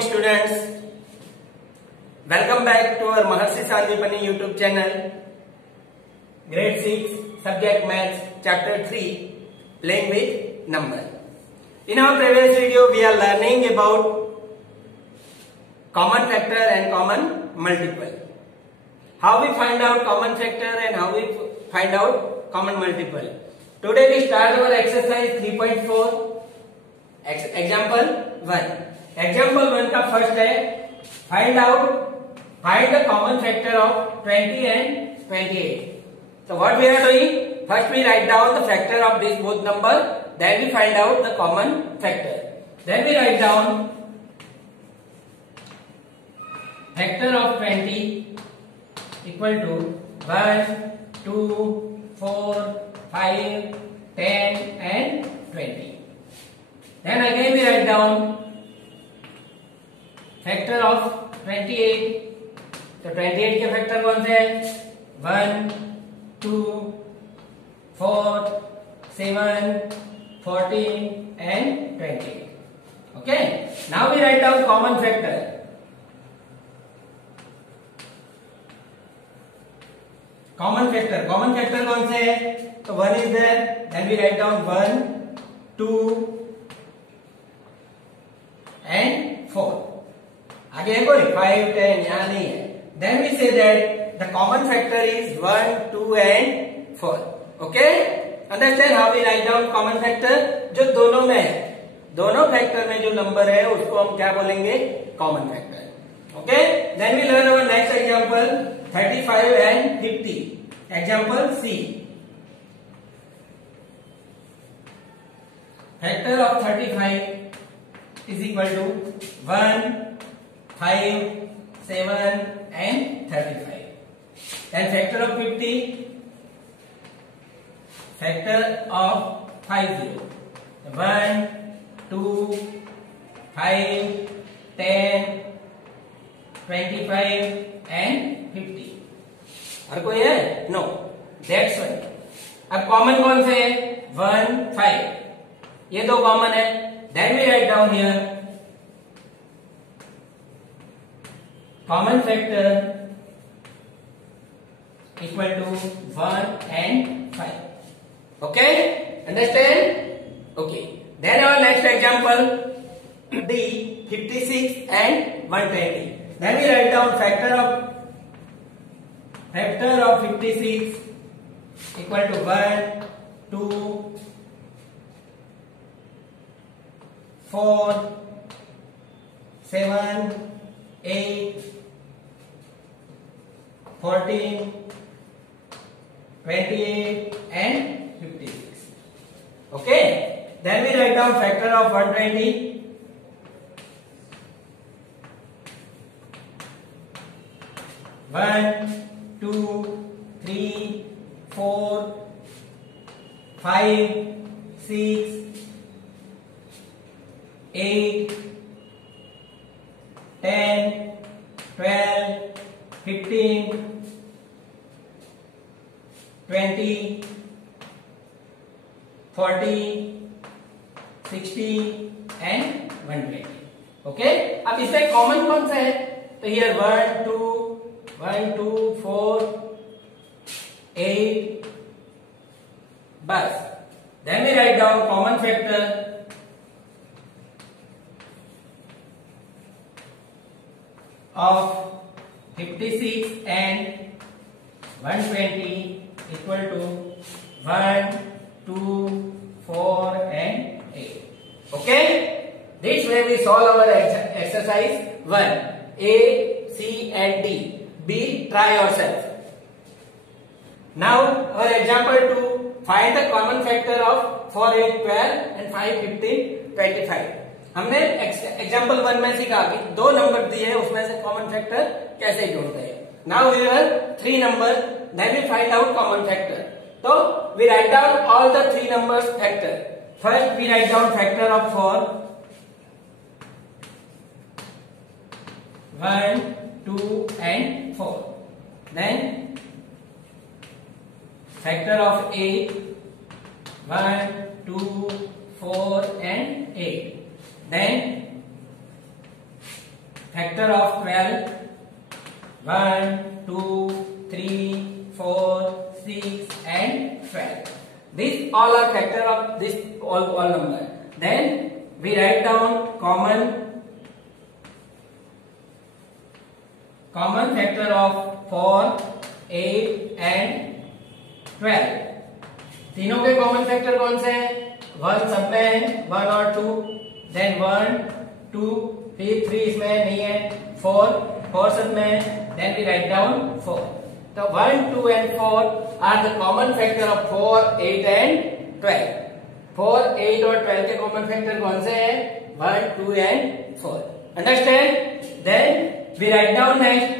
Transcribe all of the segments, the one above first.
morning students, welcome back to our Maharshi Sandeepani YouTube channel. Grade 6 subject maths chapter 3 playing with number. In our previous video we are learning about common factor and common multiple. How we find out common factor and how we find out common multiple. Today we start our exercise 3.4. Example 1. Example 1 का first है find the common factor of 20 and 28. So what we are doing? First we write down the factor of these both number. Then we find out the common factor. Then we write down factor of 20 equal to 1, 2, 4, 5, 10 and 20. Then again we write down factor of 28. तो 28 के factor कौन से हैं? 1, 2, 4, 7, 14 and 20. Okay. Now we write down common factor. Common factor कौन से है? तो 1 is there. Then we write down 1, 2 and 4. आगे है कोई 5, 10 यहाँ नहीं है. Then we say that the common factor is 1, 2 and 4. Okay? Understand how we write down common factor? जो दोनों में है, दोनों फैक्टर में जो नंबर है उसको हम क्या बोलेंगे? Common factor. Okay? Then we learn our next example 35 and 50. Example C. Factor of 35 is equal to 1, 5, 7 and 35. Then factor of 50, factor of 50. 1, 2, 5, 10, 25 and 50. हर कोई है? No. That's one. अब कॉमन कौन से है? 1, 5. ये दो कॉमन है. Then we write down here common factor equal to 1 and 5. Okay? Understand? Okay. Then our next example D 56 and 120. Then we write down factor of 56 equal to 1, 2, 4, 7, 8, 14, 28 and 56. Okay. Then we write down factor of 120. 1, 2, 3, 4, 5, 6, 8, 10, 12, 15, 20, 40, 60 and 120. Okay? अब इसमें common कौन सा है? तो here 1, 2, 4, 8 बस. Then we write down common factor of 56 and 120 equal to 1, 2, 4 and 8. Okay? This way we solve our exercise 1. A, C and D. B, try yourself. Now our example 2. Find the common factor of 4, 8, 12 and 5, 15, 25. हमने example 1 में सीखा कि दो number दिए हैं उसमें से common factor कैसे जोड़ते हैं. Now we have 3 number. Then we find out common factor. तो we write down all the 3 numbers factor. First we write down factor of 4. 1, 2 and 4. Then factor of 8. 1, 2, 4 and 8. Then factor of 12, 1, 2, 3, 4, 6 and 12. These all are factor of this all number. Then we write down common factor of 4, 8 and 12. तीनों के common factor कौन से हैं? 1 सब में है, 1 और 2, then 1, 2, फिर 3 इसमें नहीं है, 4 सब में है, देन वी राइट डाउन 4. तो 1, 2 and 4 are the common factor of 4, 8 and 12. 4, 8 और 12 के कॉमन फैक्टर कौन से हैं? 1, 2 and 4. Understand? Then we write down next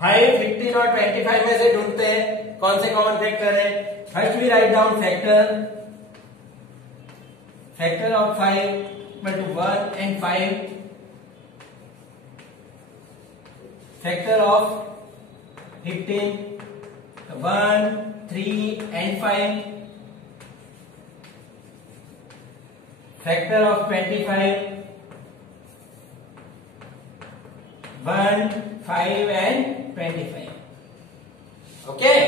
5, 15 और 25 में से ढूंढते हैं कौन से कॉमन फैक्टर है. First we write down factor of 5 equal to 1 and 5. Factor of 15, 1, 3 and 5. Factor of 25, 1, 5 and 25. Okay.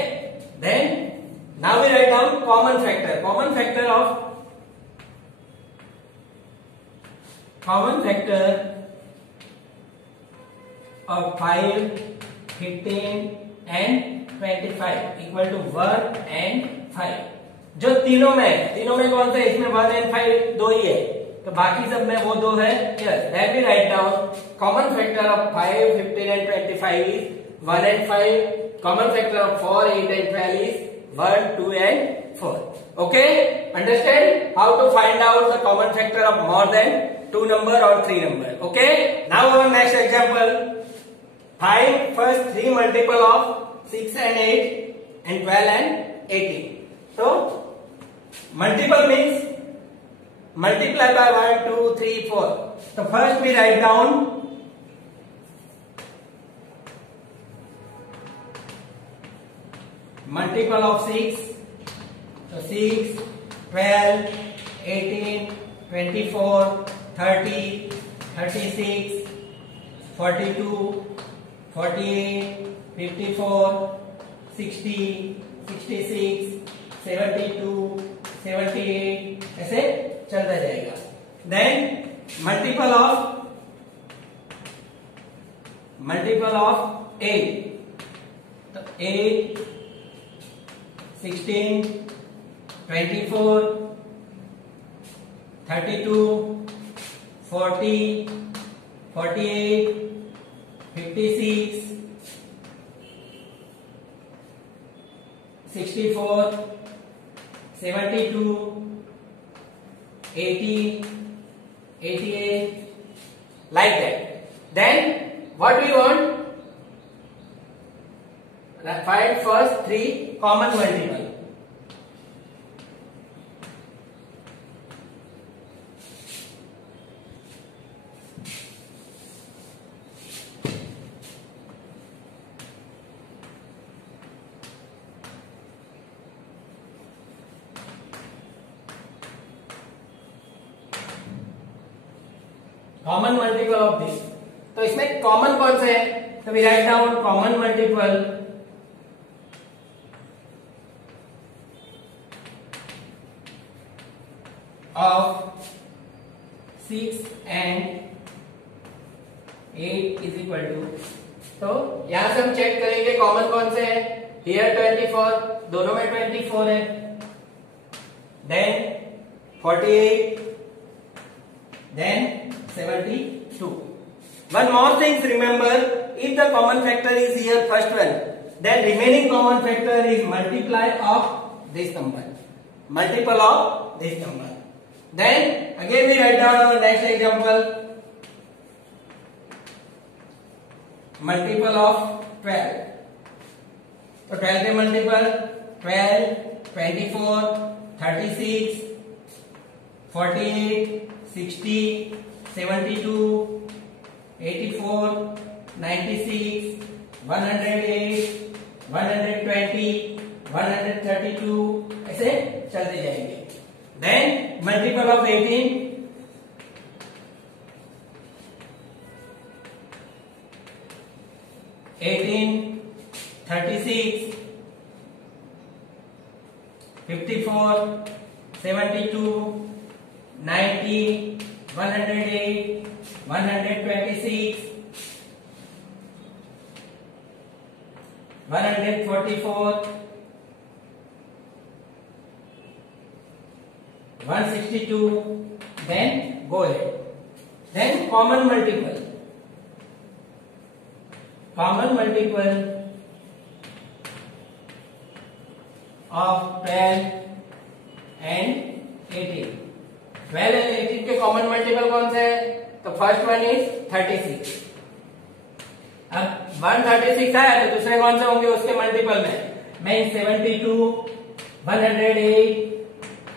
Then now we write down common factor. Common factor of 5, 15 and 25 equal to 1 and 5. जो तीनों में कौन सा? इसमें 1 and 5 दो ही है, तो बाकी सब में वो दो है. Yes, then we write down common factor of 5, 15 and 25 is 1 and 5. Common factor of 4, 8 and 12 is 1, 2 and 4. Okay? Understand how to find out the common factor of more than 2 number or 3 number. Okay? Now our next example. Find first 3 multiple of 6 and 8 and 12 and 18. So multiple means multiply by 1, 2, 3, 4. So first we write down multiple of 6. So 6, 12, 18, 24, 30, 36, 42, 48, 54, 60, 66, 72, 78 ऐसे चलता जाएगा. Then multiple of 8. तो 8, 16, 24, 32, 40, 48, 56, 64, 72, 80, 88, like that. Then what we want? Find first 3 common multiple. Common multiple of this. तो इसमें common कौन से है? तो we write down common multiple of 6 and 8 is equal to. तो यहां से हम चेक करेंगे कॉमन कौन से है. हियर 24, दोनों में 24 है. Then 48, then 72. One more thing, remember, if the common factor is here first one, then remaining common factor is multiply of this number, multiple of this number. Then again we write down our next example, multiple of 12. So 12 के multiple 12, 24, 36, 48, 60, 72, 84, 96, 108, 120, 132 ऐसे चलते जाएंगे. Then multiple of 18. 18, 36, 54, 72, 90, 108, 126, 144, 162, then go ahead. Then common multiple of 12 and 18. 12 and 18 के common multiple कौन से है? तो first one is 36. अब 136 आया तो दूसरे कौन से होंगे उसके मल्टीपल में 72, 108,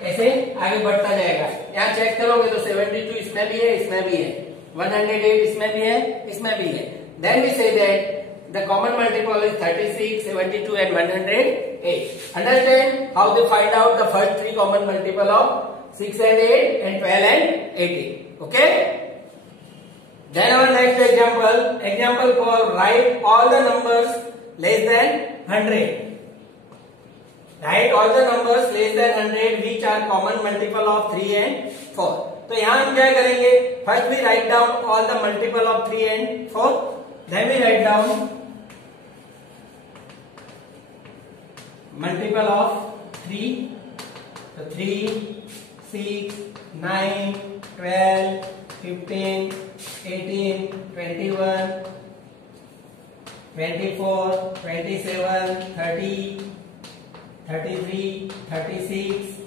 ऐसे आगे बढ़ता जाएगा. यहाँ चेक करोगे तो 72 इसमें भी है, इसमें भी है, 108 इसमें भी है, इसमें भी है. Then we say that the common multiple is 36, 72 and 108. Understand how they find out the first three common multiple of 6 and 8 and 12 and 18. Okay? Then our next example for write all the numbers less than 100. Write all the numbers less than 100 which are common multiple of 3 and 4. तो यहाँ हम क्या करेंगे? First we write down all the multiple of 3 and 4. Then we write down multiple of 3. So 3, 6, 9, 12, 15, 18, 21, 24, 27, 30, 33, 36,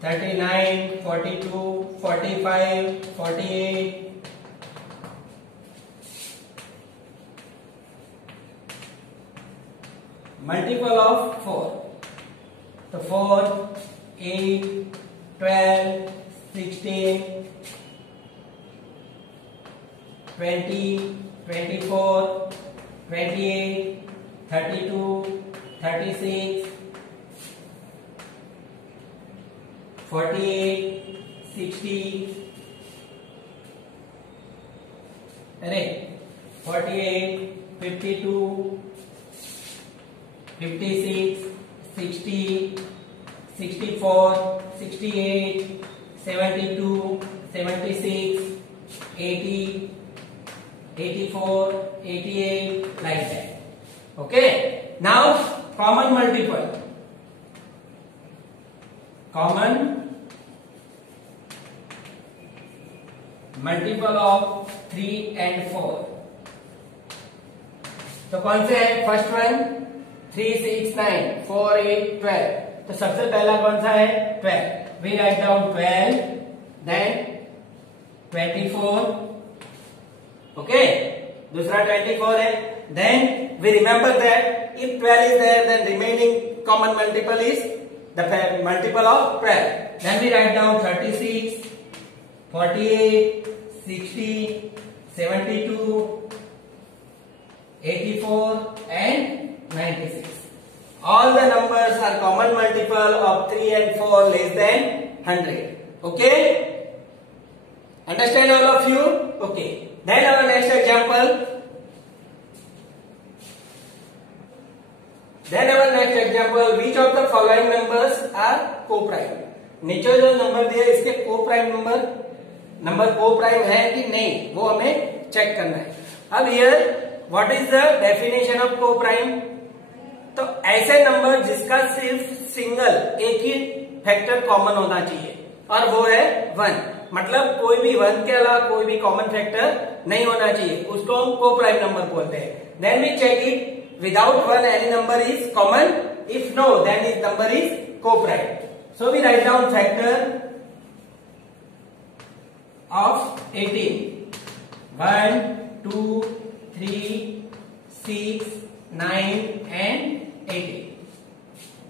39, 42, 45, 48, multiple of 4. So 4, 8, 12, 16, 20, 24, 28, 32, 36, 48, 60, 48, 52, 56, 60, 64, 68, 72, 76, 80, 84, 88, like that. Okay. Now common multiple. Common multiple of 3 and 4. तो कौन से है? First one 3, 6, 9, 4, 8, 12. तो सबसे पहला कौन सा है? 12. We write down 12, then 24. Okay. दूसरा 24 है. Then we remember that if 12 is there, then remaining common multiple is the multiple of 12. Then we write down 36, 48, 60, 72, 84 and 96. All the numbers are common multiple of 3 and 4 less than 100. Okay? Understand all of you? Okay. Then our next example. Which of the following numbers are co-prime? नीचे जो number दिया इसके co-prime number co-prime है कि नहीं वो हमें check करना है. अब here what is the definition of co-prime? तो ऐसे नंबर जिसका सिर्फ सिंगल एक ही फैक्टर कॉमन होना चाहिए और वो है 1. मतलब कोई भी 1 के अलावा कोई भी कॉमन फैक्टर नहीं होना चाहिए, उसको हम co-prime नंबर बोलते हैं. Then we check it. Without 1 any number is common. If no, then its number is co-prime. So we write down factor of 18. 1, 2, 3, 6, 9 and 18.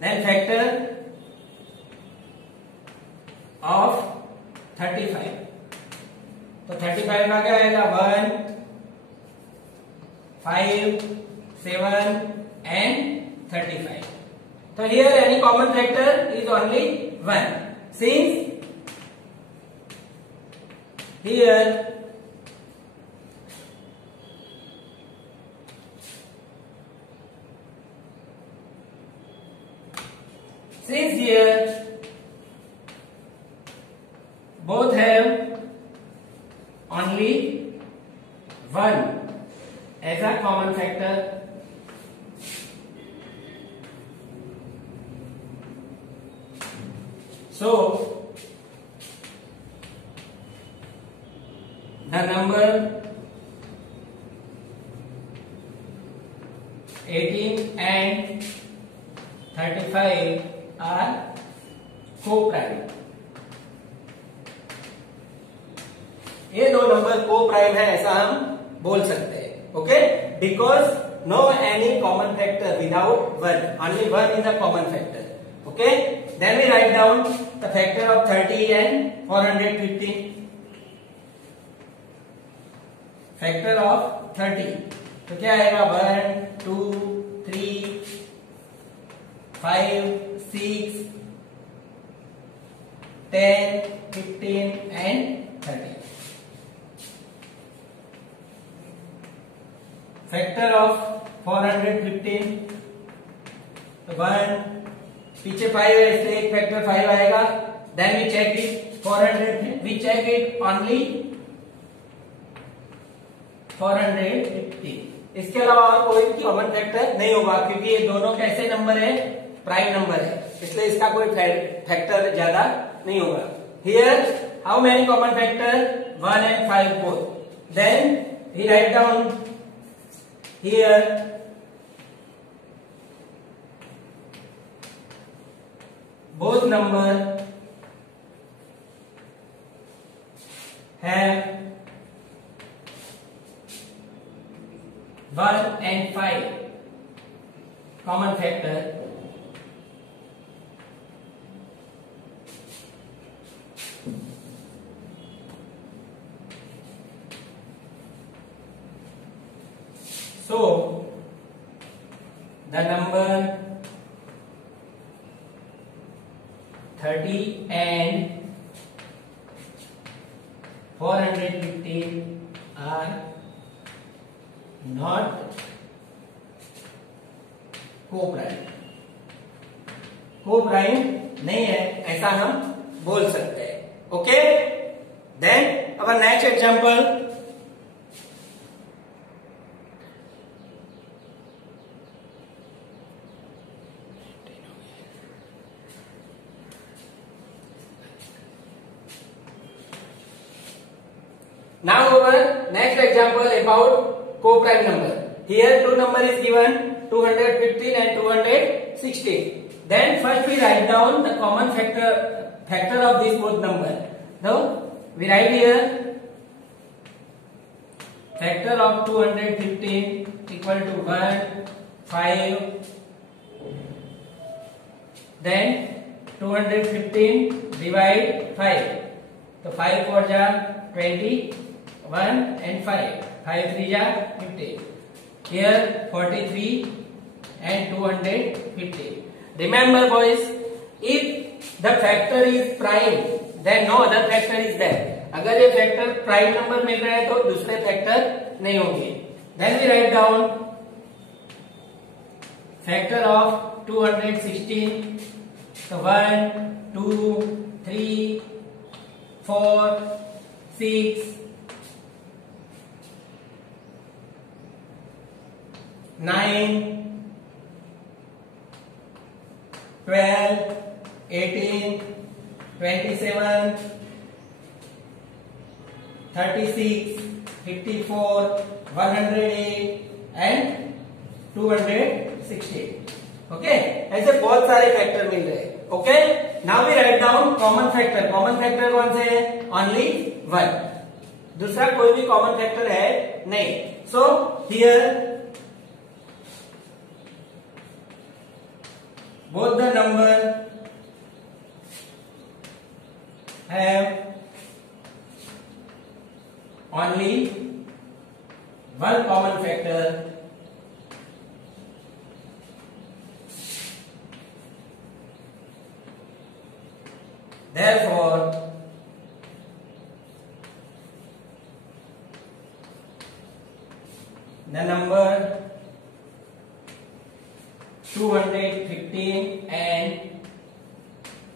Then factor of 35. तो 35 का क्या आएगा? 1, 5, 7 and 35. So here any common factor is only 1. Since here since here both have only 1 as a common factor, so the number 18 and 35 are co-prime. ये दो number को prime है ऐसा हम बोल सकते हैं. Okay, because no any common factor without 1, only 1 is a common factor. Okay, then we write down the factor of 30 and 415. Factor of 30 तो क्या आएगा? 1 2 3 5 6 10 15 एंड 30. फैक्टर ऑफ 415 तो 1 पीछे 5 है इसलिए एक फैक्टर 5 आएगा. Then we check it 400, we check it only 450. इसके अलावा और कोई कॉमन फैक्टर नहीं होगा क्योंकि ये दोनों कैसे नंबर है? प्राइम नंबर है, इसलिए इसका कोई फैक्टर ज्यादा नहीं होगा. Here how many common factor? 1 and 5 both. Then we write down here both number have 1 and 5 common factor. So the number 30 and 415 are not co-prime. Co-prime नहीं है ऐसा हम बोल सकते हैं. Okay, then our next example. Now our next example about co-prime number. Here two number is given 215 and 216. Then first we write down the common factor of these both number. Now we write here factor of 215 equal to 1 5. Then 215 divide 5. So 5 4 जा 20. 1 and 5. 5 3 ja 50. Here 43 and 250. Remember boys, if the factor is prime, then no other factor is there. अगर ये factor prime number मिल रहा है तो दूसरे factor नहीं होंगे. Then we write down factor of 216. So 1 2 3 4 6 9 12 18 27 36 54 108 and 260. Okay, ऐसे बहुत सारे फैक्टर मिल रहे हैं. Okay, now we write down common factor. Common factor कौन से है? ओनली 1. दूसरा कोई भी कॉमन फैक्टर है नहीं. So here both the number have only one common factor. Therefore the number 215 and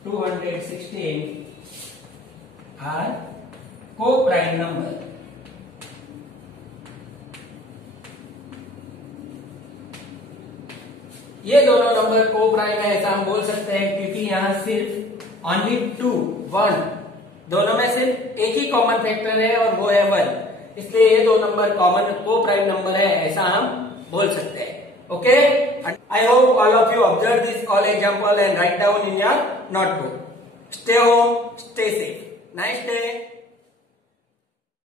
216 are co-prime number. ये दोनों नंबर को प्राइम है ऐसा हम बोल सकते हैं क्योंकि यहाँ सिर्फ ओनली 2 1 दोनों में सिर्फ एक ही कॉमन फैक्टर है और वो है 1, इसलिए ये दो नंबर कॉमन को प्राइम नंबर है ऐसा हम बोल सकते हैं. Okay, I hope all of you observe this all example and write down in your notebook. Stay home, stay safe. Nice day.